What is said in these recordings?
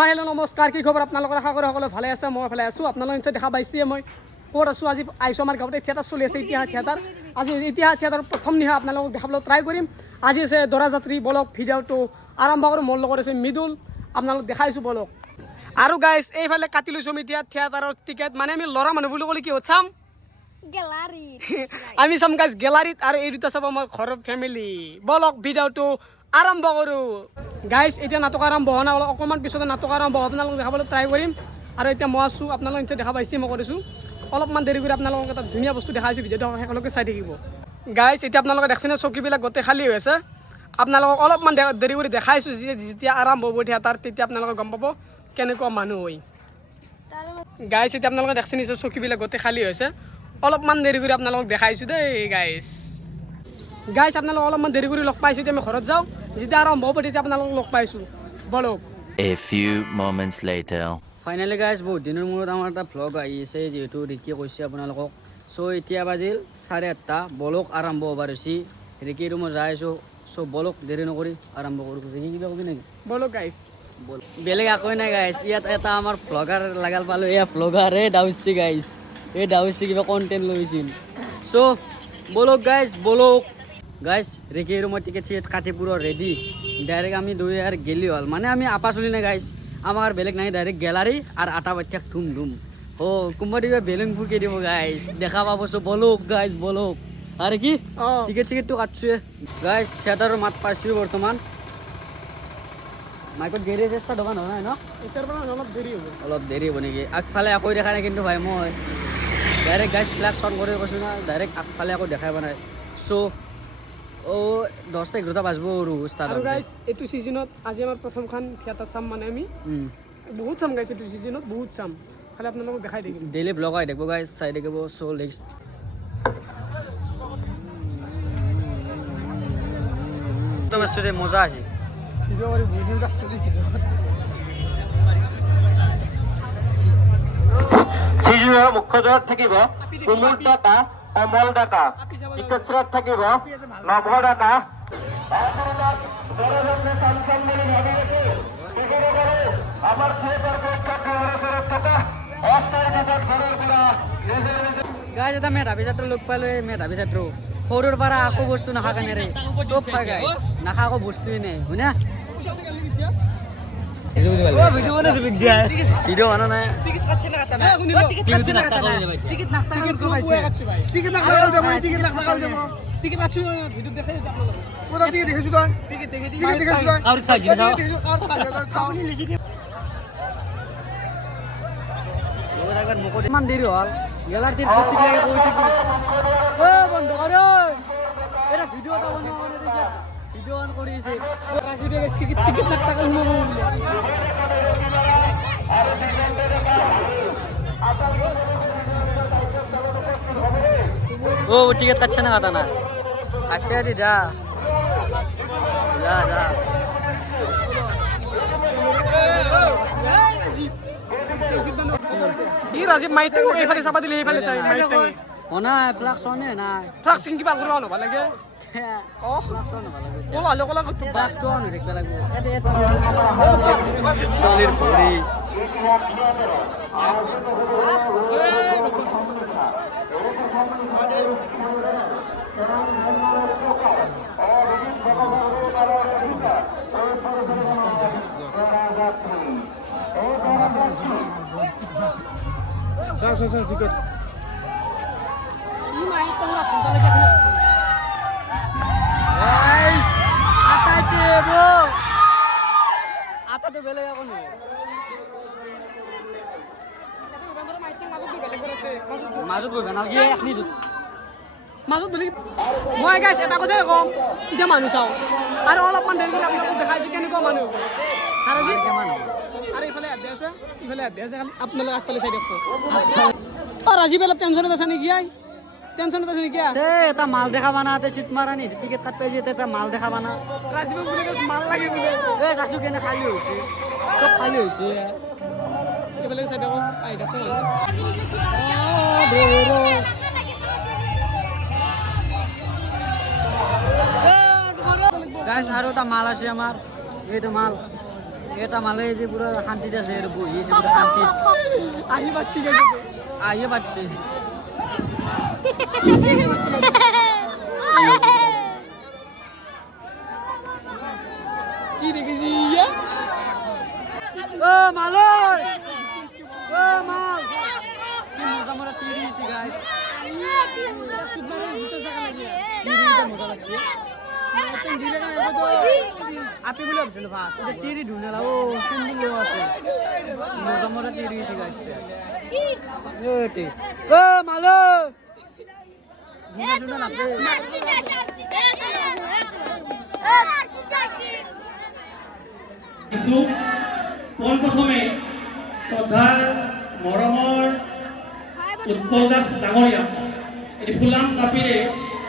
Hi hello' নমস্কাৰ, কি খবৰ আপোনালোকৰ? আশা কৰোঁ সকলোৱে ভালে আছে, মই ভালে আছোঁ। আপোনালোকে নিশ্চয় দেখা পাইছে মই ক'ত আছোঁ। আজি আহিছোঁ আমাৰ গাঁৱতে থিয়েটাৰ চলি আছে, ইতিহাস থিয়েটাৰ। আজি ইতিহাস থিয়েটাৰ প্ৰথম নিশা আপোনালোকক দেখাবলৈ ট্ৰাই কৰিম। আজি আছে দৰা যাত্ৰী। বলক ভিডিঅ'টো আৰম্ভ কৰোঁ। মোৰ লগত আছে মৃদুল, আপোনালোক দেখাইছোঁ বলক। আৰু গাইজ এইফালে কাটি লৈছোঁ আমি এতিয়া থিয়েটাৰৰ টিকেট, মানে আমি ল'ৰা মানুহ বুলি ক'লে কি হ'ল চাম গেলাৰীত আমি চাম গাইজ গেলাৰীত, আৰু এই দুটা চাব আমাৰ ঘৰৰ ফেমিলি। বলক ভিডিঅ'টো আৰম্ভ কৰোঁ। গাইজ এতিয়া নাটক আৰম্ভ হোৱা নাই, অকণমান পিছতে নাটক আৰম্ভ হ'ব, আপোনালোকক দেখাবলৈ ট্ৰাই কৰিম। আৰু এতিয়া মই আছোঁ, আপোনালোকে নিশ্চয় দেখা পাইছে, মই কৰিছোঁ অলপমান দেৰি কৰি আপোনালোকক এটা ধুনীয়া বস্তু দেখাইছোঁ। ভিডিঅ'টো সকলোকে চাই থাকিব। গাইজ এতিয়া আপোনালোকে দেখিছেনে চকীবিলাক গোটেই খালী হৈ আছে। আপোনালোকক অলপমান দেৰি কৰি দেখাইছোঁ, যেতিয়া আৰম্ভ হ'ব থিয়েটাৰ তেতিয়া আপোনালোকে গম পাব কেনেকুৱা মানুহ হয়। গাইজ এতিয়া আপোনালোকে দেখিছে নিশ্চয় চকীবিলাক গোটেই খালী হৈছে। অলপমান দেৰি কৰি আপোনালোকক দেখাইছোঁ দেই গাইজ। গাইজ আপোনালোকক অলপমান দেৰি কৰি লগ পাইছোঁ, এতিয়া আমি ঘৰত যাওঁ। যেতিয়া আৰম্ভ হ'ব তেতিয়া আপোনালোকক লগ পাইছোঁ বলক। A few moments later. Finally guys বহুত দিনৰ মূৰত আমাৰ এটা ভ্লগ আহি আছে, যিহেতু ৰিকিয়ে কৈছে আপোনালোকক। চ' এতিয়া বাজিল 8:30, বলক আৰম্ভ হ'ব হৈছে। ৰিকি আৰু মই যাই আছোঁ। চ' বলক দেৰি নকৰি আৰম্ভ কৰোঁ। ৰিকি কিবা কবি নেকি? বলক গাইজ। বেলেগ একোৱেই নাই গাইজ, ইয়াত এটা আমাৰ ভ্লগাৰ লাগাল পালোঁ। এয়া ভ্লগাৰ এই ডাউচি গাইজ, এই ডাউচি কিবা কণ্টেণ্ট লৈছিল। চ' বলক গাইজ বলক। গাইজ ৰিকি আৰু মই টিকেট চিকেট কাটি পুৰা ৰেডি, ডাইৰেক্ট আমি দুই আৰু গেলি হ'ল। মানে আমি আপা চলি নাই গাইজ, আমাৰ বেলেগ নাই, ডাইৰেক্ট গেলাৰী আৰু আটা বাচ্চাক ধুম ধুম। কোনোবা দিবা বেলুন ফুকি দিব গাইজ, দেখা পাব। চ' বলক গাইজ বলক। আৰু কি টিকেট চিকেটটো কাটছোৱে গাইজ। থিয়েটাৰৰ মাত পাইছোঁ বৰ্তমান। মাইকত গেৰেজ চেষ্টা দোকান হোৱা নাই ন? এতিয়াৰ পৰা অলপ দেৰি হ'ব। অলপ দেৰি হ'ব নেকি? আগফালে আকৌ দেখা নাই কিন্তু ভাই, মই ডাইৰেক্ট গাইজ ফ্লেক্স অন কৰি কৈছোঁ না, ডাইৰেক্ট আগফালে আকৌ দেখাই পোৱা নাই। চ' 10-11 বাজিব আৰু ষ্টাৰ্ট। আৰু গাইজ এইটো ছিজনত আজি আমাৰ প্ৰথমখন থিয়েটাৰ চাম, মানে আমি বহুত চাম গাইজ, এইটো ছিজনত বহুত চাম। খালি আপোনালোকক দেখাই থাকিম। ডেইলি ব্লগ আহি থাকিব গাইজ, চাই থাকিব। চ' নেক্সট মজা আছে। শ্ৰীযুৰৰ মুখ্যদ্বাৰত থাকিব কুমুদ ডেকা, কমল ডেকা। টিকেটত থাকিব নৱ ডেকা। আমাৰ থিয়েটাৰ থকা গাইজ এটা মেধাৱী ছাত্ৰ লগ পালোঁ। এই মেধাৱী ছাত্ৰ সৰুৰ পৰা আকৌ বস্তু নাখা কেনেৰে চব খাই গাইজ, নাখা আকৌ বস্তুৱে নাই হয় না? ভিডিঅ' বনাইছোঁ ভিডিঅ' বনা নাই। ইমান দেৰি হ'ল, গেলাৰীৰ প্ৰতিক্ৰিয়া কৈছে কি বন্ধ কৰ, এটা ভিডিঅ' এটা বনোৱা মানে দিছে, ভিডিঅ' অন কৰি আছে। টিকেট নাথাকা সোমাব বোলে। টিকেট কাটছে না কাটা না? কাটছে দি যা যা যা। ৰাজীৱ মাইটেং এইফালে চাবা দিলে এইফালে চাই মাইটেং নাই ফ্লাক্স অনে নাই, ফ্লাক্স চিংকি পাল কৰিব নহ'ব লাগে। ফ্লাক্স অন হ'ব লাগে, ক'লা হ'লে ক'লা ক'তো ফ্লাক্সটো অন হৈ থাকিব লাগিব। ছোৱালীৰ ভৰি টিকেট আটাটো বেলেগ আকৌ নহয়। মাজত বহিব নালাগে, মাজত বেলেগ। মই গাইছ এটা কথাই কম, এতিয়া মানুহ চাওঁ আৰু অলপমান দেৰি কৰি আপোনালোকক দেখাইছোঁ কেনেকুৱা মানুহ হ'ব। আৰু ইফালে আধা আছে, ইফালে আধা আছে, খালি আপোনালোকে আগফালে চাই দিয়ক। ৰাজীৱ অলপ টেনশ্যনত আছে নেকি? টেনশ্যনত আছে নেকি? এটা মাল দেখা পানা, চিট মাৰা নি টিকেট কাট পাইছে, এটা মাল দেখা পানা। ৰাজীৱক বুলি কৈছে মাল লাগে বুলি। এই চাইছোঁ কেনে খালী হৈছে, চব খালী হৈছে। এইফালে চাই দিয়ক, আহি থাকোঁ। গাইছ আৰু এটা মাল আছে আমাৰ, এইটো মাল এটা মালে যে পুরো শান্তিতে আছে আর বহি আছে পুরো শান্তি আহি পাচ্ছি গেছে আইয়ে পাচ্ছে কি দেখেছি ও মালয় ও মাল কি মজা মজা তিরি আছে গাইস মজা লাগছে আপনি বলে ভাবছিল ভাত ওটা তিরি ঢুনে ও সুন্দর আছে মজা মজা তিরি আছে গাইস ও মালয় ঢুনে লাগবে কিছু পোনপ্ৰথমে শ্ৰদ্ধাৰ মৰমৰ উৎপল দাস ডাঙৰীয়া এটি ফুলাম জাপিৰে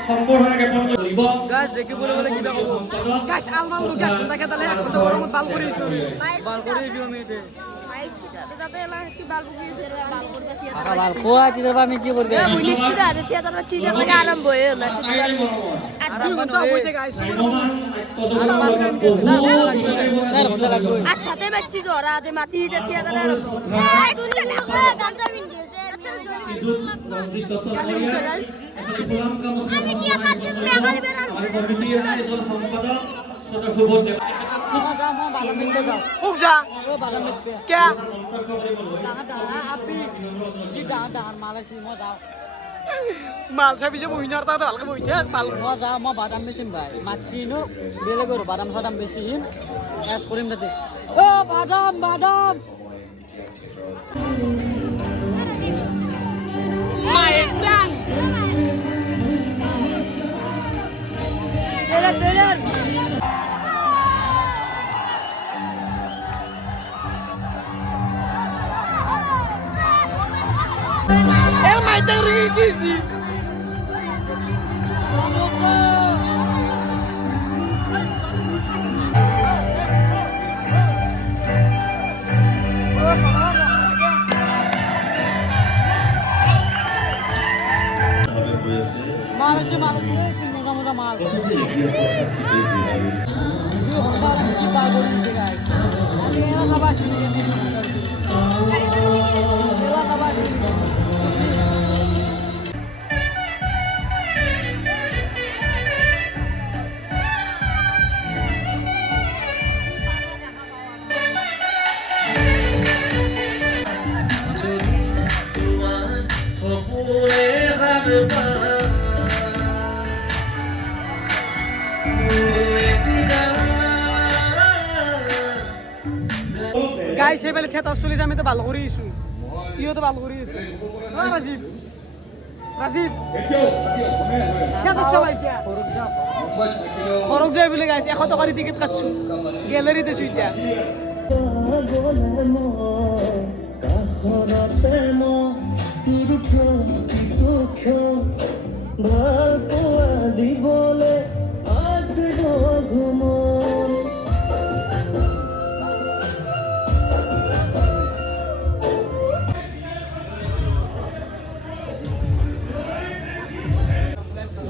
সম্বৰ্ধনা জ্ঞাপন কৰিব গাইস দেখি বলে বলে কিবা কব গাইস আলমাল রুগা কোনটা কেতালে এখন তো গরম বাল করিছো বাল করেছি আমি এতে মাইক সিটাতে যাতে এলা কি বাল বুকিয়েছে রে বাল করবে থিয়েটার আকা বাল কোয়া চিরা আমি কি করবে মুনিক সিটাতে থিয়েটার থিয়েটার থেকে আরম্ভ হয়ে না আটাইৰে মৰমৰ আৰ 2 ঘন্টা হইতে গাইস মহান নাট্যজগতৰ স্যার বন্ধ লাগবে আচ্ছা তে মাছি জরা তে মাটি তে থিয়েটার আরম্ভ তুই দেখো গামছা বিন্দিছে বিজুত ৰঞ্জিত দত্ত ডাঙৰীয়া এখনি ফুলাম গামোচা আমি কি এটা দেখলে খালি বেৰাম আৰু কমিটিৰ এজন সম্পাদক শ্ৰদ্ধা সুবোধ দেৱ যা মো বাদাম মিশবে যাও হুক যা ও বাদাম মিশবে কে মন্তব্য কৰিবলৈ দাঁড়া দাঁড়া আপি কি দাঁড়া মালাসি মো যাও মাল ছাবি যে মহিনার তা হালকা বইতে মাল মো যাও মো বাদাম বেচিম ভাই মাছি নো বেলে করো বাদাম সাদাম বেচিম এস করিম তাতে ও বাদাম বাদাম তেরা তেরা এর মাইতে রিগি কিছি মালাসি মালাসি কি মজা মজা মাল কি বার করিছে গাইস এরা সবাই শুনে গেছে এরা সবাই গাইস এবেলে থিয়েটার চলে আমি তো ভালো করে ইছু ইও তো ভালো করে ইছু রাজীব রাজীব থিয়েটার চালাইছে ফরক যা খরচ যায় বলে গাইস 100 টাকা টিকিট কাটছু গ্যালারিতে সুইটা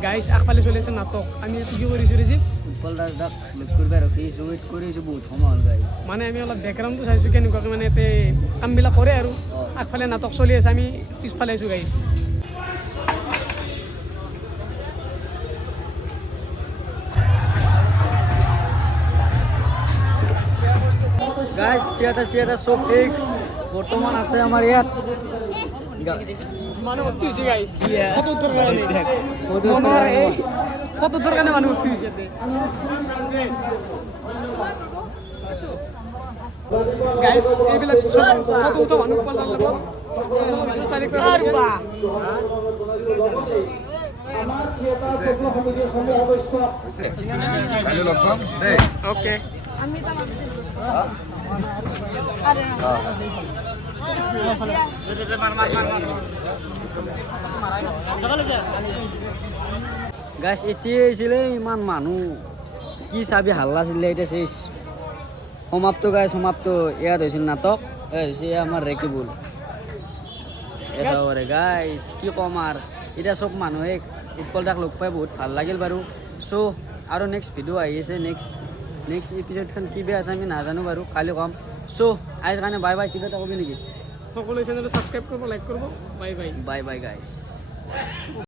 গাইস আগফালে চলেছে নাটক আমি কি কৰিছো ৰিজিব উৎপল দাস দাক লুক কৰবে ৰাখিছো ওয়েট কৰেছো বহুত সময় গাইস মানে আমি অলপ বেকগ্ৰাউণ্ডটো চাইছোঁ কেনেকুৱাকৈ মানে ইয়াতে কামবিলাক কৰে আৰু আগফালে নাটক চলি আছে আমি পিছফালে আছোঁ গাইছ গাইস থিয়েটাৰ সব ঠিক বৰ্তমান আছে আমাৰ ইয়াত মানুহ ভৰ্তি হৈছে গাইছ ফটোৰ কাৰণে মনৰ এই ফটোৰ কাৰণে মানুহ ভৰ্তি হৈছে ইয়াতে গাইছ এইবিলাক ফটো উঠা মানুহ পালাৰ লগত চাৰি অ'কে গাইস এতিয়াই আছিলে ইমান মানুহ কি চাবি হাল্লা আছিলে এতিয়া শেষ সমাপ্ত গাইস সমাপ্ত ইয়াত হৈছিল নাটক এয়া হৈছে আমাৰ ৰেকিবুল এসাৰে গাইস কি কম আৰু এতিয়া চব মানুহে উৎপল দাক লগ পাই বহুত ভাল লাগিল বাৰু চ' আৰু নেক্সট ভিডিঅ' আহি আছে নেক্সট এপিছডখন কি বেয়া আছে আমি নাজানো বাৰু কালি ক'ম চ' আজিৰ কাৰণে বাই বাই কিবা এটা ক'বি নেকি সকলো চেনেলটো ছাবস্ক্ৰাইব কৰিব লাইক কৰিব বাই বাই বাই বাই গাইছ